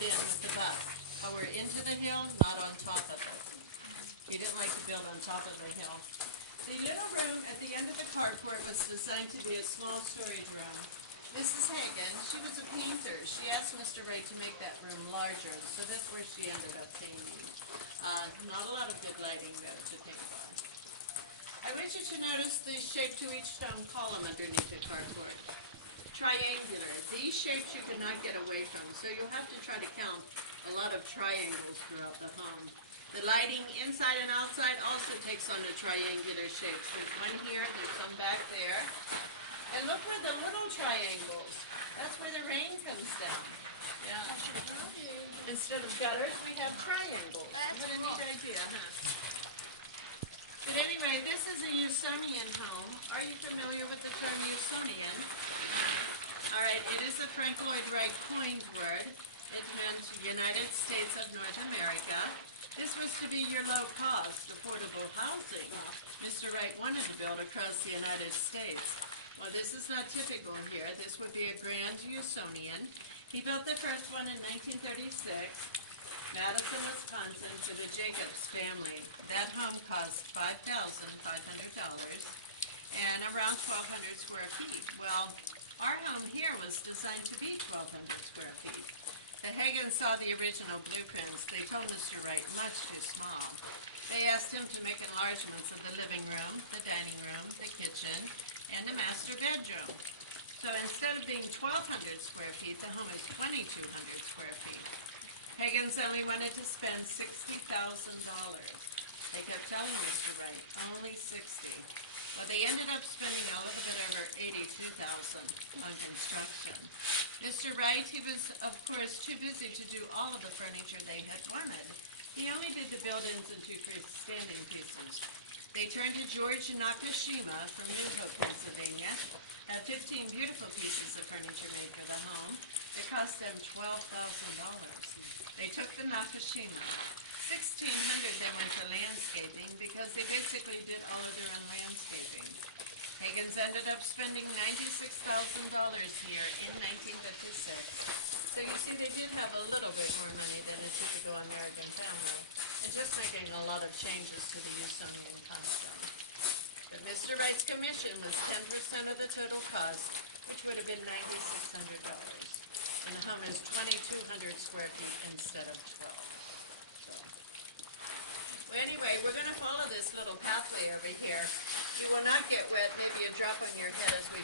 it in with the bus. But we're into the hill, not on top of it. He didn't like to build on top of the hill. The little room at the end of the carport was designed to be a small storage room. Mrs. Hagan, she was a painter. She asked Mr. Wright to make that room larger, so that's where she ended up painting. Not a lot of good lighting there to paint on. I want you to notice the shape to each stone column underneath the carport. Triangular. These shapes you cannot get away from, so you'll have to try to count a lot of triangles throughout the home. The lighting inside and outside also takes on the triangular shapes. There's one here, there's some back there. And look where the little triangles. That's where the rain comes down. Yeah. Instead of gutters, we have triangles. What a neat idea, huh? But anyway, this is a Usonian home. Are you familiar with the term Usonian? All right, it is a Frank Lloyd Wright coined word. It meant United States of North America. This was to be your low-cost, affordable housing Mr. Wright wanted to build across the United States. Well, this is not typical here. This would be a grand Usonian. He built the first one in 1936, Madison, Wisconsin, for the Jacobs family. That home cost $5,500 and around 1,200 square feet. Well, our home here was designed to be 1,200 square feet. The Hagans saw the original blueprints. They told Mr. Wright much too small. They asked him to make enlargements of the living room, the dining room, the kitchen, and the master bedroom. So instead of being 1,200 square feet, the home is 2,200 square feet. Hagans only wanted to spend $60,000. They kept telling Mr. Wright, only 60. Well, they ended up spending a little bit over $82,000 on construction. Mr. Wright, he was, of course, too busy to do all of the furniture they had wanted. He only did the build-ins and 2 freestanding pieces. They turned to George Nakashima from New Hope, Pennsylvania, had 15 beautiful pieces of furniture made for the home. It cost them $12,000. They took the Nakashima. $1,600 they went to landscaping because they basically did all of their own landscaping. Hagans ended up spending $96,000 here in 1956. So you see, they did have a little bit more money than a typical American family, and just making a lot of changes to the Usonian costume. But Mr. Wright's commission was 10% of the total cost, which would have been $9,600. And the home is 2,200 square feet instead of 12. So, well, anyway, we're going to follow this little pathway over here. You will not get wet, maybe a drop on your head as we